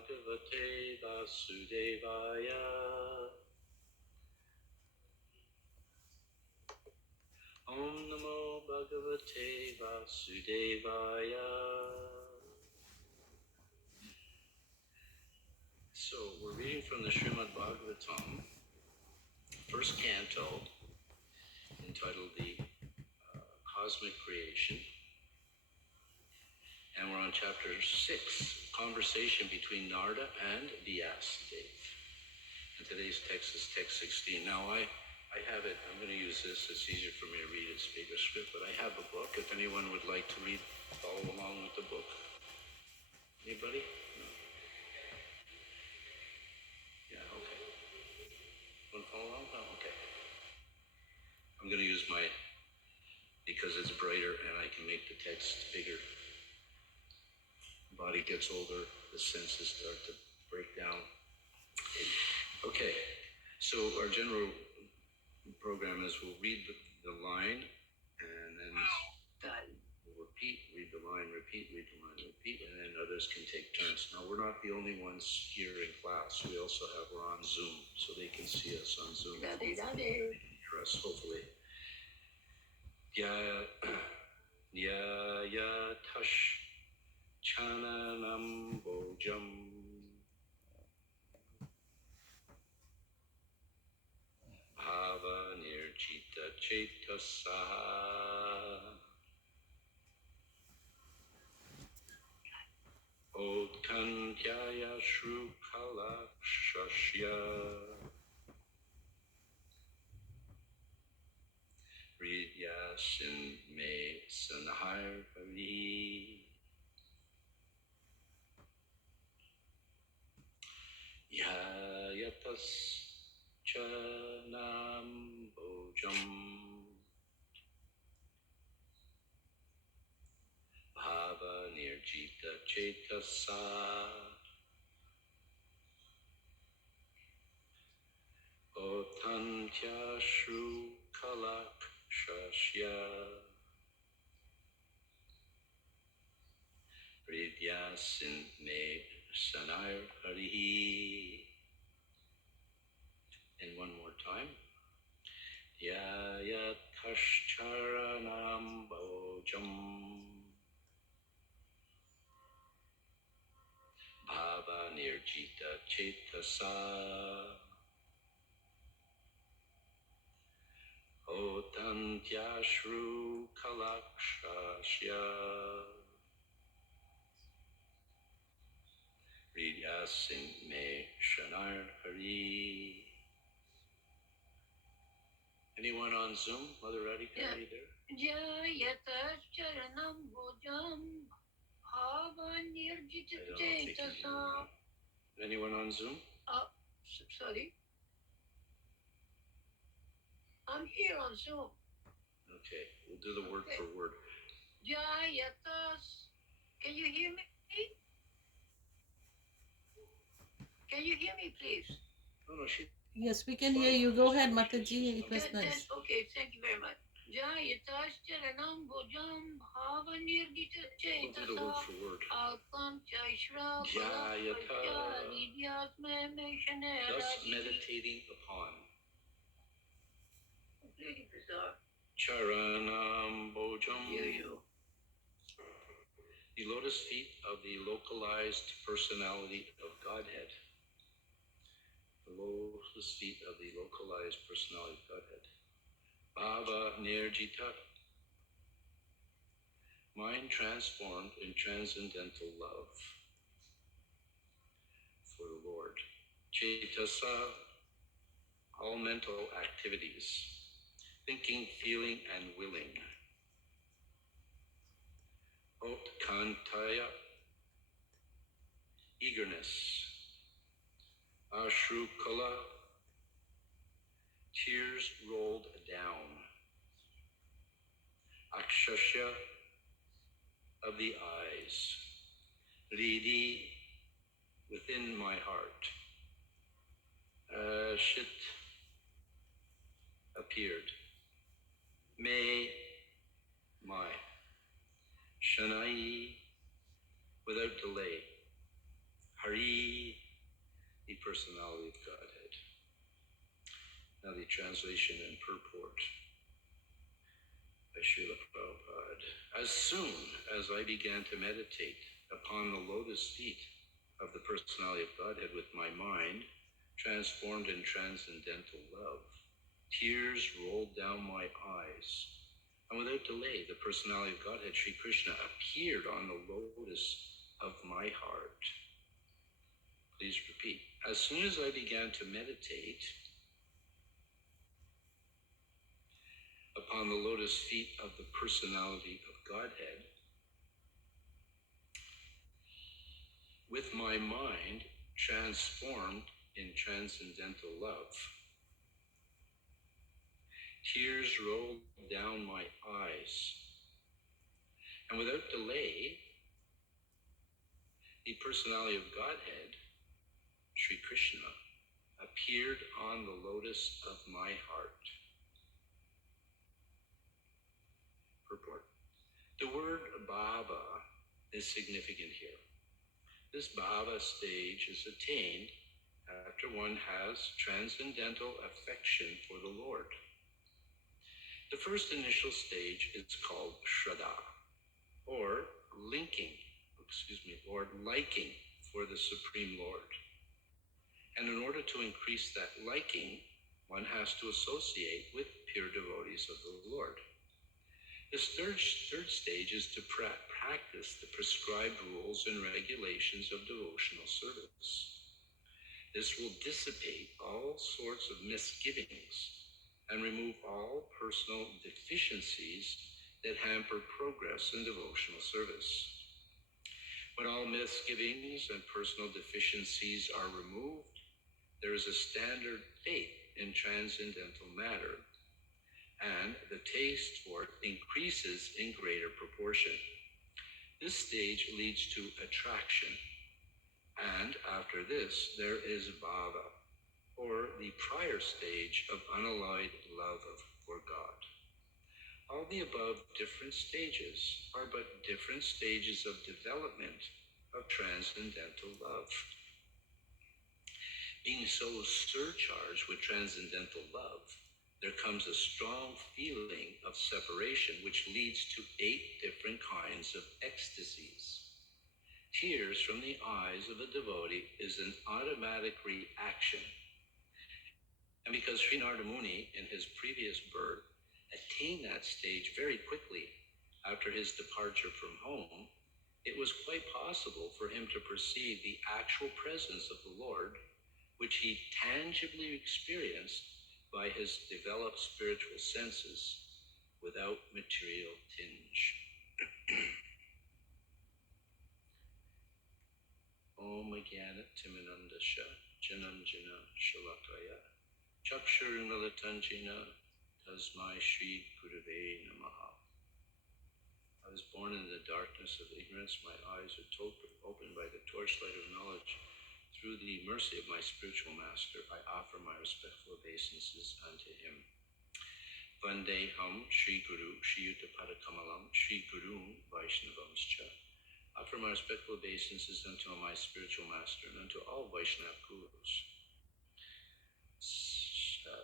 Bhagavate Vasudevaya. Om Namo Bhagavate Vasudevaya. So we're reading from the Srimad Bhagavatam, first canto, entitled The Cosmic Creation. And we're on chapter 6, Conversation between Narada and Vyasadeva. And today's text is text 16. Now I have it, I'm going to use this, it's easier for me to read, it's bigger script, but I have a book, if anyone would like to read, follow along with the book. Anybody? No? Yeah, okay. Want to follow along? Oh, okay. I'm going to use my, because it's brighter and I can make the text bigger. The body gets older, the senses start to break down. Okay, so our general program is we'll read the line and then we'll repeat, read the line, repeat, read the line, repeat, and then others can take turns. Now we're not the only ones here in class. We're on Zoom, so they can see us on Zoom. They can hear us, hopefully. Ya tash chananam bojam Bhava nirjita chetasa Utkantyaya shrukala shashya Ridyasin me sanhar hari Yayatas chanam bojam Bhava nirjita chetasa Otantya shru kalak shashya Pridyasin me sanayar harihi. And one more time. Yaya tashcharanam bojam Bhava nirjita chetasa Otantya shru kalakshashya Ridyasin me shanar hari. Anyone on Zoom? Mother Radhika, are you there? Jayatas charanam bhojam bhava nirjita chetasa. Anyone on Zoom? Sorry. I'm here on Zoom. Okay, we'll do the word for word. Jayatas. Can you hear me? Can you hear me, please? No, Yes, we can hear you. Go ahead, Mataji. It was nice. Okay, thank you very much. Jayatas charanam bhojam bhava nirjita We'll do the word for word. Thus meditating upon. Completely bizarre. Charanam bojam. You. The lotus feet of the localized personality of Godhead. The lotus feet of the localized personality of Godhead. Bhava nirjita. Mind transformed in transcendental love for the Lord. Chetasa, all mental activities, thinking, feeling, and willing. Utkantaya, eagerness. Ashrukala, tears rolled down. Akshasya, of the eyes. Ridi, within my heart. Shit, appeared. May, my. Shanai, without delay. Hari, the personality of Godhead. Now the translation and purport by Srila Prabhupada. As soon as I began to meditate upon the lotus feet of the personality of Godhead with my mind, transformed in transcendental love, tears rolled down my eyes. And without delay, the personality of Godhead, Sri Krishna, appeared on the lotus of my heart. Please repeat. As soon as I began to meditate upon the lotus feet of the personality of Godhead, with my mind transformed in transcendental love, tears rolled down my eyes, and without delay, the personality of Godhead, Sri Krishna, appeared on the lotus of my heart. Purport. The word bhava is significant here. This bhava stage is attained after one has transcendental affection for the Lord. The first initial stage is called Shraddha, or liking for the Supreme Lord. And in order to increase that liking, one has to associate with pure devotees of the Lord. This third stage is to practice the prescribed rules and regulations of devotional service. This will dissipate all sorts of misgivings and remove all personal deficiencies that hamper progress in devotional service. When all misgivings and personal deficiencies are removed, there is a standard faith in transcendental matter, and the taste for it increases in greater proportion. This stage leads to attraction, and after this, there is bhava, or the prior stage of unalloyed love for God. All the above different stages are but different stages of development of transcendental love. Being so surcharged with transcendental love, there comes a strong feeling of separation, which leads to 8 different kinds of ecstasies. Tears from the eyes of a devotee is an automatic reaction. And because Sri Narada Muni, in his previous birth, attained that stage very quickly after his departure from home, it was quite possible for him to perceive the actual presence of the Lord, which he tangibly experienced by his developed spiritual senses without material tinge. Om Jnana Timinandasha Jananjana Shalakaya Chakshurunalatanjina Tasmai Shri Gurave Namaha. I was born in the darkness of ignorance. My eyes are opened by the torchlight of knowledge. Through the mercy of my spiritual master, I offer my respectful obeisances unto him. Vandeham Shri Guru Shri Yuta Padakamalam Shri Gurun Vaishnavamscha. Offer my respectful obeisances unto my spiritual master and unto all Vaishnav gurus.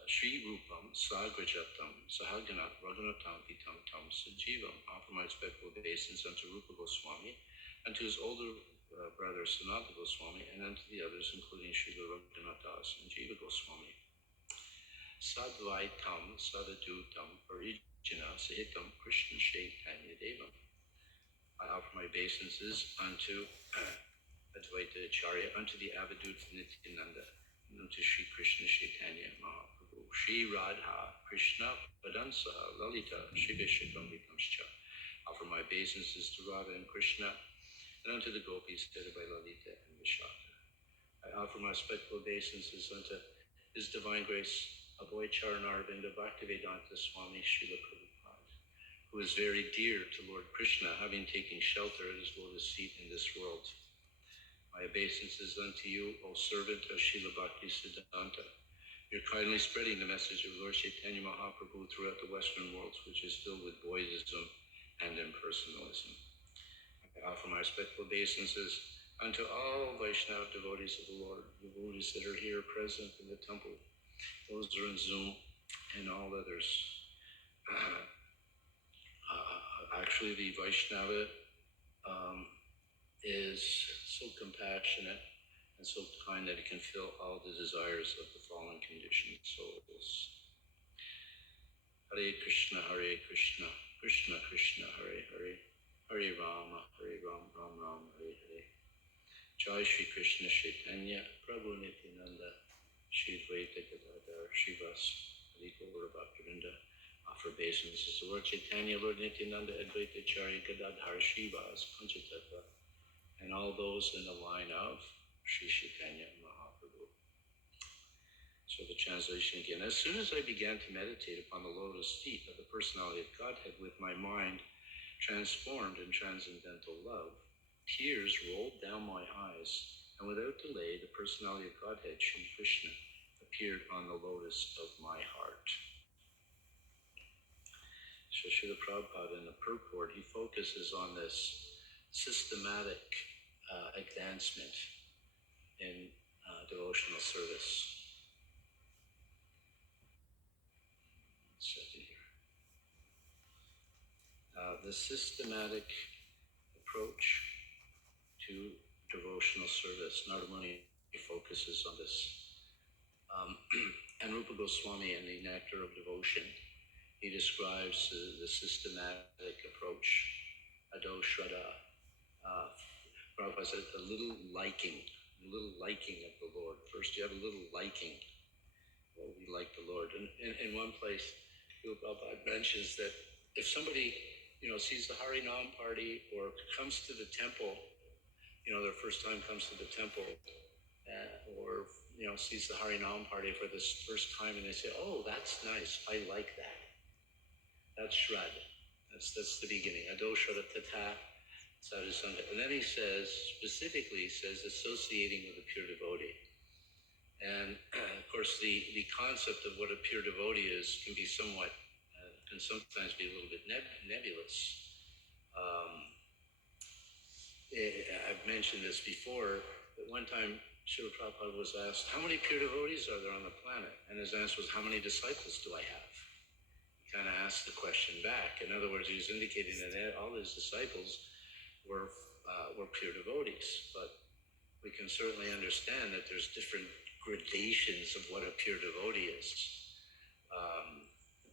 Shri Rupam Sagrajatam Sahaganat Raghunatam Vitam Tam Sajivam. Offer my respectful obeisance unto Rupa Goswami and to his older brother Sanatana Goswami, and unto the others, including Srila Raghunath Das and Jiva Goswami. Sadvaitam Sadadutam Parijana Sahitam Krishna Chaitanya Devam. I offer my obeisances unto Advaita Acharya, unto the Avadut Nityananda, and unto Sri Krishna Chaitanya Mahaprabhu, Sri Radha Krishna Padansa Lalita Shri Vishakam Vikamscha. Offer my obeisances to Radha and Krishna, and unto the gopis headed by Lalita and Vishaka. I offer my respectful obeisances unto His Divine Grace Abhay Charan Arvinda Bhaktivedanta Swami Srila Prabhupada, who is very dear to Lord Krishna, having taken shelter at his lotus feet in this world. My obeisances unto you, O servant of Srila Bhakti Siddhanta. You're kindly spreading the message of Lord Chaitanya Mahaprabhu throughout the Western world, which is filled with Boydism and impersonalism. I offer my respectful obeisances unto all Vaishnava devotees of the Lord, devotees that are here present in the temple, those who are in Zoom, and all others. Actually, the Vaishnava is so compassionate and so kind that it can fill all the desires of the fallen conditioned souls. Hare Krishna, Krishna Krishna, Hare Hare, Hare Rama, Ram Ram, Hare Hare. Jai Shri Krishna Chaitanya, Prabhu Nityananda, Shri Advaita Gadadhar, Srivas, Adi Gaura Bhaktivinoda. Offer obeisances to Lord Chaitanya, Lord Nityananda, Advaita Acharya, Gadadhar, Srivas, Panchatattva, and all those in the line of Sri Chaitanya Mahaprabhu. So the translation again. As soon as I began to meditate upon the lotus feet of the personality of Godhead with my mind transformed in transcendental love, tears rolled down my eyes, and without delay, the personality of Godhead, Sri Krishna, appeared on the lotus of my heart. So Srila Prabhupada in the purport, he focuses on this systematic advancement in devotional service. Second here. The systematic approach to devotional service. Nardamuni focuses on this. And Rupa Goswami in the Nectar of Devotion, he describes the systematic approach, Ado Shraddha. Prabhupada said a little liking of the Lord. First you have a little liking. Well, we like the Lord. And in one place, Prabhupada mentions that if somebody, sees the Harinam party or comes to the temple, their first time comes to the temple, or, sees the Harinam party for this first time and they say, oh, that's nice, I like that. That's Shraddha. That's the beginning. Ado Shraddha Tata Sadhusanga. And then he says, specifically, associating with a pure devotee. And of course, the concept of what a pure devotee is can be somewhat, can sometimes be a little bit nebulous. I've mentioned this before, but one time Srila Prabhupada was asked, how many pure devotees are there on the planet? And his answer was, how many disciples do I have? He kind of asked the question back. In other words, he was indicating that all his disciples were pure devotees, but we can certainly understand that there's different gradations of what a pure devotee is.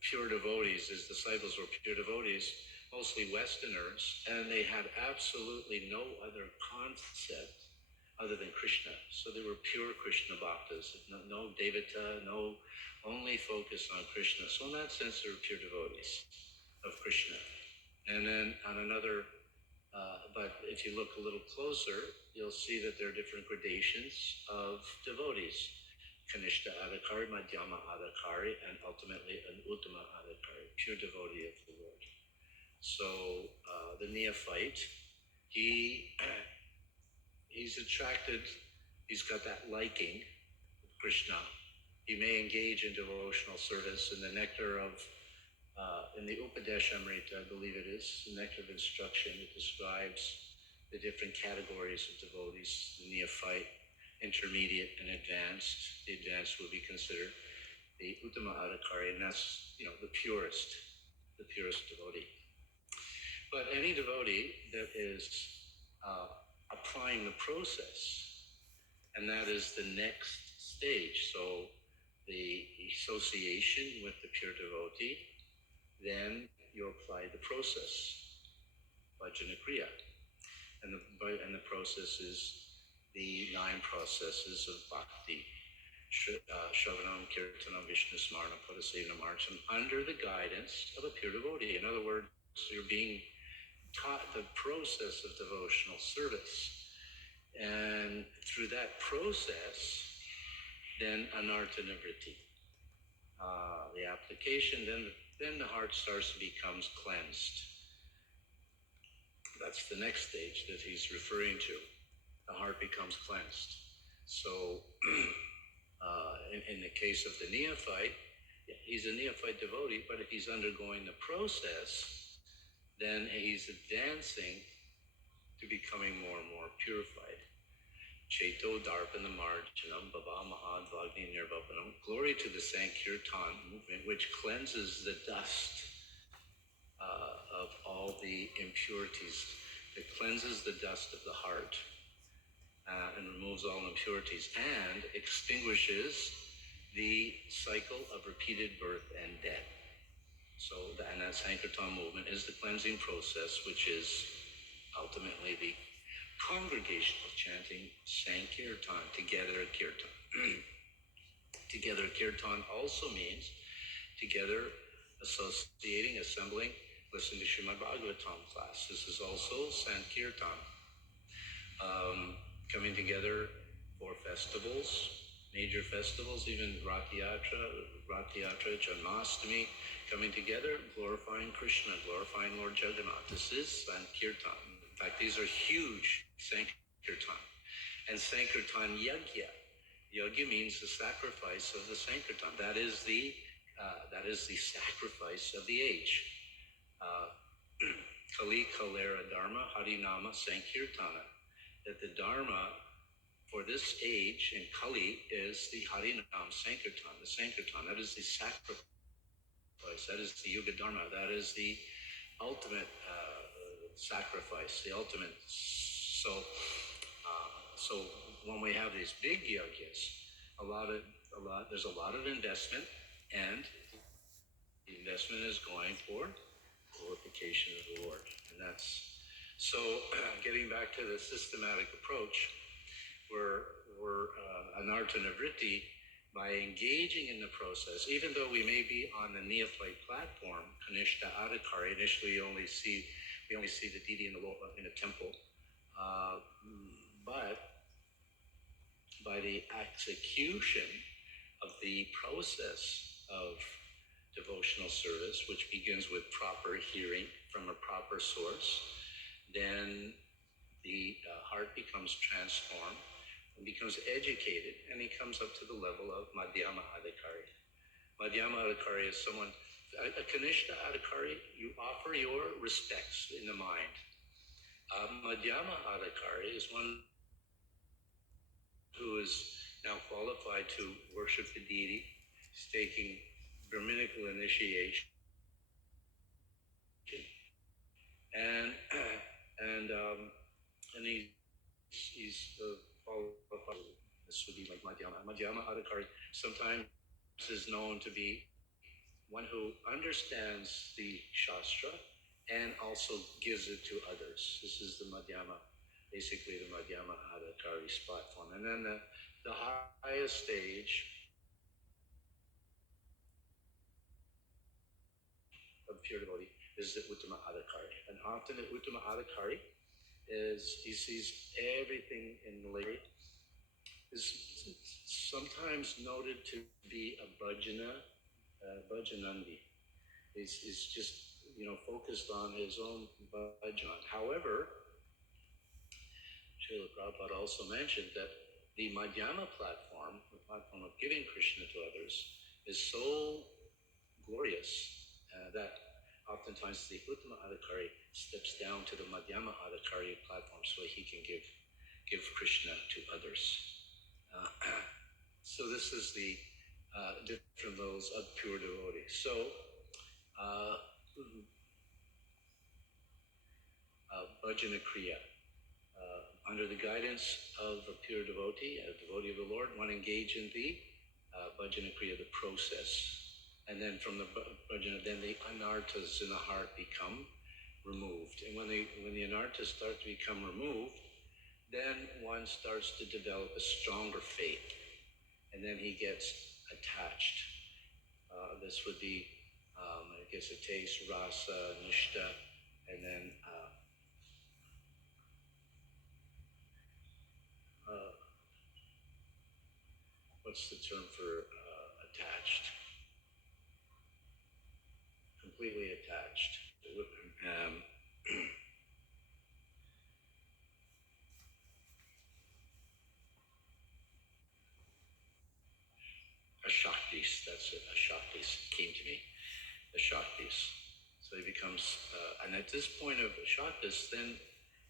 Pure devotees, his disciples were pure devotees, mostly Westerners, and they had absolutely no other concept other than Krishna. So they were pure Krishna bhaktas, no Devata, no, only focus on Krishna. So in that sense, they were pure devotees of Krishna. And then on another, but if you look a little closer, you'll see that there are different gradations of devotees. Kanishta Adhikari, Madhyama Adhikari, and ultimately an Uttama Adhikari, pure devotee of the Lord. So the neophyte, he's attracted, he's got that liking of Krishna. He may engage in devotional service in the nectar of, in the Upadeshamrita, I believe it is, the nectar of instruction, it describes the different categories of devotees, the neophyte, intermediate, and advanced. The advanced would be considered the Uttama Adhikari, and that's, the purest devotee. But any devotee that is applying the process, and that is the next stage. So the association with the pure devotee, then you apply the process, Bhajana Kriya. And the process is the 9 processes of bhakti, Shravanam, Kirtanam, Vishnu Smarana, Padasevanam, Archanam, under the guidance of a pure devotee. In other words, you're being taught the process of devotional service. And through that process, then anartha nivritti. The application, then the heart starts to becomes cleansed. That's the next stage that he's referring to. The heart becomes cleansed. So in the case of the neophyte, he's a neophyte devotee, but if he's undergoing the process, then he's advancing to becoming more and more purified. Cheto Darpan Marjanam Baba Mahadvagni Nirvapanam. Glory to the Sankirtan movement, which cleanses the dust of all the impurities. It cleanses the dust of the heart and removes all impurities and extinguishes the cycle of repeated birth and death. So, and that Sankirtan movement is the cleansing process, which is ultimately the congregational chanting Sankirtan, together Kirtan. Together Kirtan also means together associating, assembling, listening to Srimad Bhagavatam class. This is also Sankirtan. Coming together for festivals, major festivals, even Rath Yatra, Janmashtami, coming together, glorifying Krishna, glorifying Lord Jagannath. This is Sankirtan. In fact, these are huge Sankirtan. And Sankirtan Yagya. Yagya means the sacrifice of the Sankirtan. That is the sacrifice of the age. Kali Kalera Dharma Harinama Sankirtana. That the Dharma for this age in Kali is the Harinam Sankirtan, the Sankirtan. That is the sacrifice. That is the Yuga Dharma. That is the ultimate sacrifice, the ultimate. So when we have these big yagyas, there's a lot of investment, and the investment is going for glorification of the Lord. And that's so. Getting back to the systematic approach, we're anartha nivritti by engaging in the process. Even though we may be on the neophyte platform, kanishta adhikari, initially we only see the deity in a temple, but by the execution of the process of devotional service, which begins with proper hearing from a proper source, then the heart becomes transformed and becomes educated, and he comes up to the level of Madhyama Adhikari. Madhyama Adhikari is someone, a Kanishta Adhikari, you offer your respects in the mind. Madhyama Adhikari is one who is now qualified to worship the deity. He's taking Brahminical initiation. And he's qualified. This would be like Madhyama. Madhyama Adhikari sometimes is known to be one who understands the Shastra and also gives it to others. This is the Madhyama, basically the Madhyama Adhikari's platform. And then the highest stage of pure devotee is the Uttama Adhikari. And often the Uttama Adhikari he sees everything in Malay, is sometimes noted to be a bhajanandi. He's just, focused on his own bhajan. However, Srila Prabhupada also mentioned that the Madhyama platform, the platform of giving Krishna to others, is so glorious that oftentimes the Uttama Adhikari steps down to the Madhyama Adhikari platform so he can give Krishna to others. So this is the different levels of pure devotee. So Bhajana Kriya. Under the guidance of a pure devotee, a devotee of the Lord, one engage in the Bhajana Kriya, the process. And then from the bhajana, then the anarthas in the heart become removed. And when the anarthas start to become removed, then one starts to develop a stronger faith. And then he gets attached. This would be, I guess, a taste, rasa, nishta, and then what's the term for attached? Completely attached. A Shaktis, that's it, a Shaktis came to me. A Shaktis. So he becomes, and at this point of Shaktis, then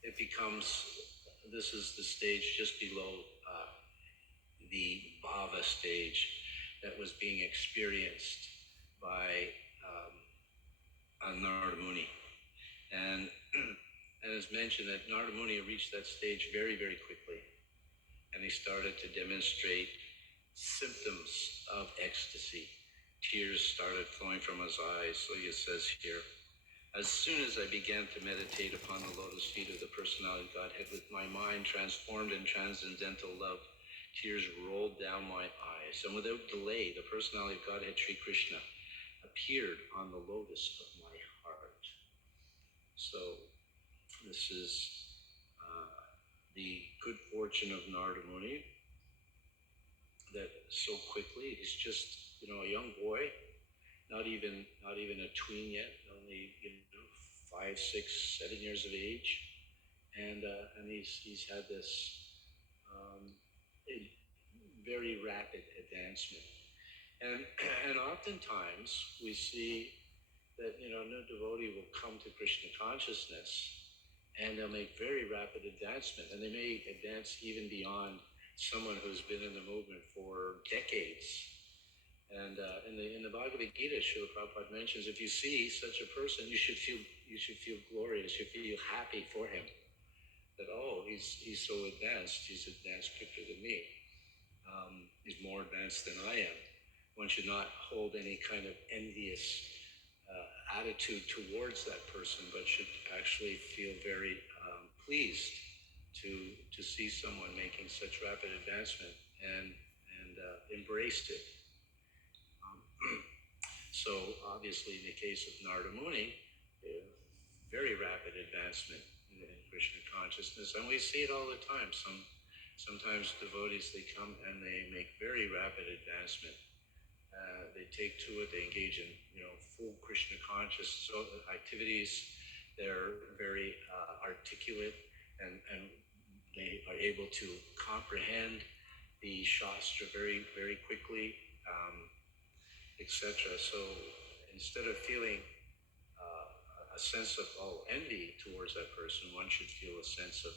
it becomes, this is the stage just below the bhava stage that was being experienced by Narada Muni. And, and as mentioned, that Narada Muni reached that stage very, very quickly. And he started to demonstrate symptoms of ecstasy. Tears started flowing from his eyes. So it says here, as soon as I began to meditate upon the lotus feet of the personality of Godhead with my mind transformed in transcendental love, tears rolled down my eyes. And without delay, the personality of Godhead, Sri Krishna, appeared on the lotus of my heart. So this is the good fortune of Narada Muni, that so quickly, he's just, a young boy, not even a tween yet, only 5, 6, 7 years of age, and he's had this a very rapid advancement, and oftentimes we see that a new devotee will come to Krishna consciousness, and they'll make very rapid advancement, and they may advance even beyond someone who's been in the movement for decades. And in the Bhagavad Gita, Srila Prabhupada mentions, if you see such a person, you should feel glorious, you feel happy for him. That he's so advanced, he's advanced quicker than me. He's more advanced than I am. One should not hold any kind of envious attitude towards that person, but should actually feel very pleased to see someone making such rapid advancement and embraced it. So obviously, in the case of Narada Muni, very rapid advancement in Krishna consciousness, and we see it all the time. Sometimes devotees, they come and they make very rapid advancement. They take to it, they engage in full Krishna conscious activities. They're very articulate, and they are able to comprehend the Shastra very, very quickly, etc. So instead of feeling a sense of envy towards that person, one should feel a sense of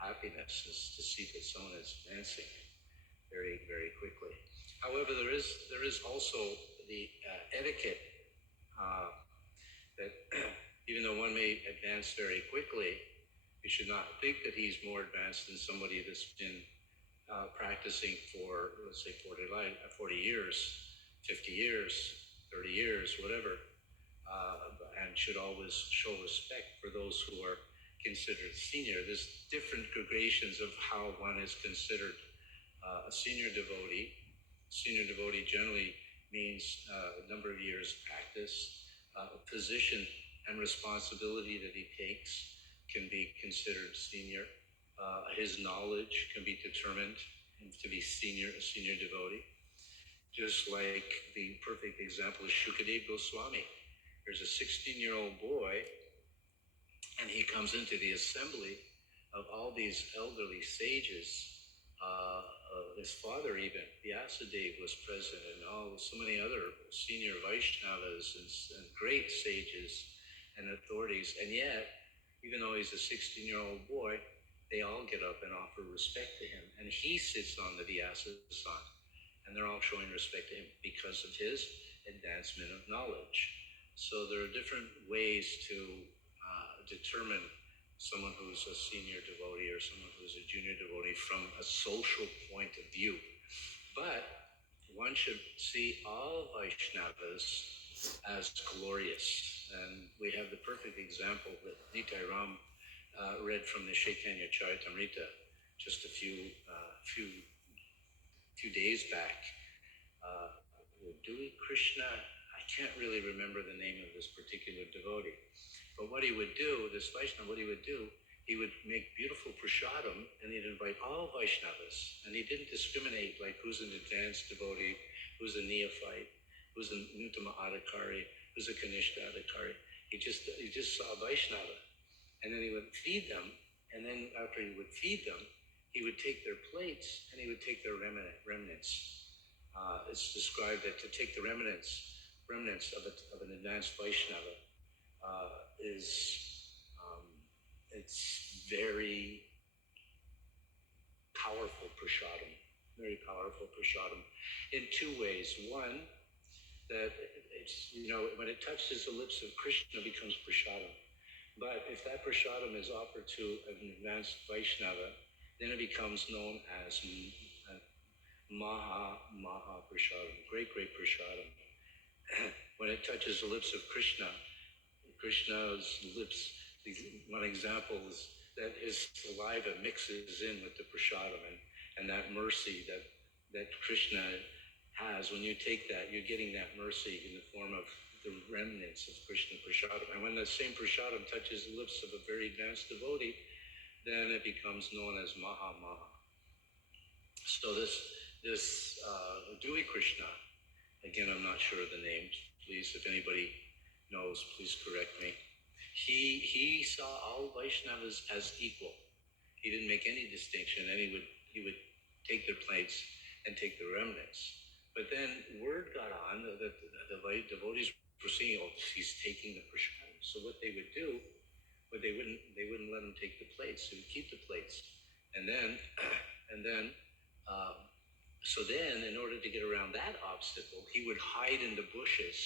happiness to see that someone is advancing very, very quickly. However, there is also the etiquette that even though one may advance very quickly, you should not think that he's more advanced than somebody that's been practicing for, let's say, 40 years, 50 years, 30 years, whatever, and should always show respect for those who are considered senior. There's different gradations of how one is considered a senior devotee. Senior devotee generally means a number of years practice, position and responsibility that he takes can be considered senior. His knowledge can be determined to be a senior devotee. Just like the perfect example is Shukadeva Goswami. There's a 16-year-old boy, and he comes into the assembly of all these elderly sages. His father even, Vyasadeva, was present, and so many other senior Vaishnavas and great sages and authorities. And yet, even though he's a 16-year-old boy, they all get up and offer respect to him. And he sits on the Vyasa-san, and they're all showing respect to him because of his advancement of knowledge. So there are different ways to determine someone who's a senior devotee or someone who's a junior devotee from a social point of view. But one should see all Vaishnavas as glorious. And we have the perfect example that Nitai Ram read from the Chaitanya Charitamrita just a few days back. Dui Krishna, I can't really remember the name of this particular devotee. But what he would do, this Vaishnava, he would make beautiful prasadam, and he'd invite all Vaishnavas. And he didn't discriminate, like who's an advanced devotee, who's a neophyte, who's a Nutama Adhikari, who's a Kanishta Adhikari. He just saw Vaishnava. And then he would feed them, and then after he would feed them, he would take their plates and he would take their remnants. It's described that to take the remnants of an advanced Vaishnava is it's very powerful prasadam, very powerful prasadam in two ways. One, that it's, when it touches the lips of Krishna, it becomes prasadam. But if that prasadam is offered to an advanced Vaishnava, then it becomes known as Maha prasadam, great prasadam. When it touches the lips of Krishna, Krishna's lips, one example is that his saliva mixes in with the prasadam, and that mercy that Krishna has, when you take that, you're getting that mercy in the form of the remnants of Krishna prasadam. And when the same prasadam touches the lips of a very advanced devotee, then it becomes known as Maha. So this Dewey Krishna, again, I'm not sure of the name. Please, if anybody knows, please correct me. He saw all Vaishnavas as equal. He didn't make any distinction, and he would take their plates and take the remnants. But then word got on that the devotees were seeing, oh, he's taking the prashad. So what they would do, but they wouldn't let him take the plates. They would keep the plates, and then so then, in order to get around that obstacle, he would hide in the bushes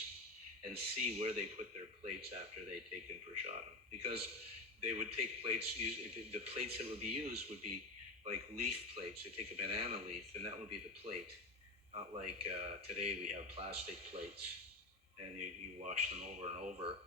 and see where they put their plates after they'd taken prasadam. Because they would take plates, the plates that would be used would be like leaf plates. They take a banana leaf, and that would be the plate. Not like today we have plastic plates, and you wash them over and over.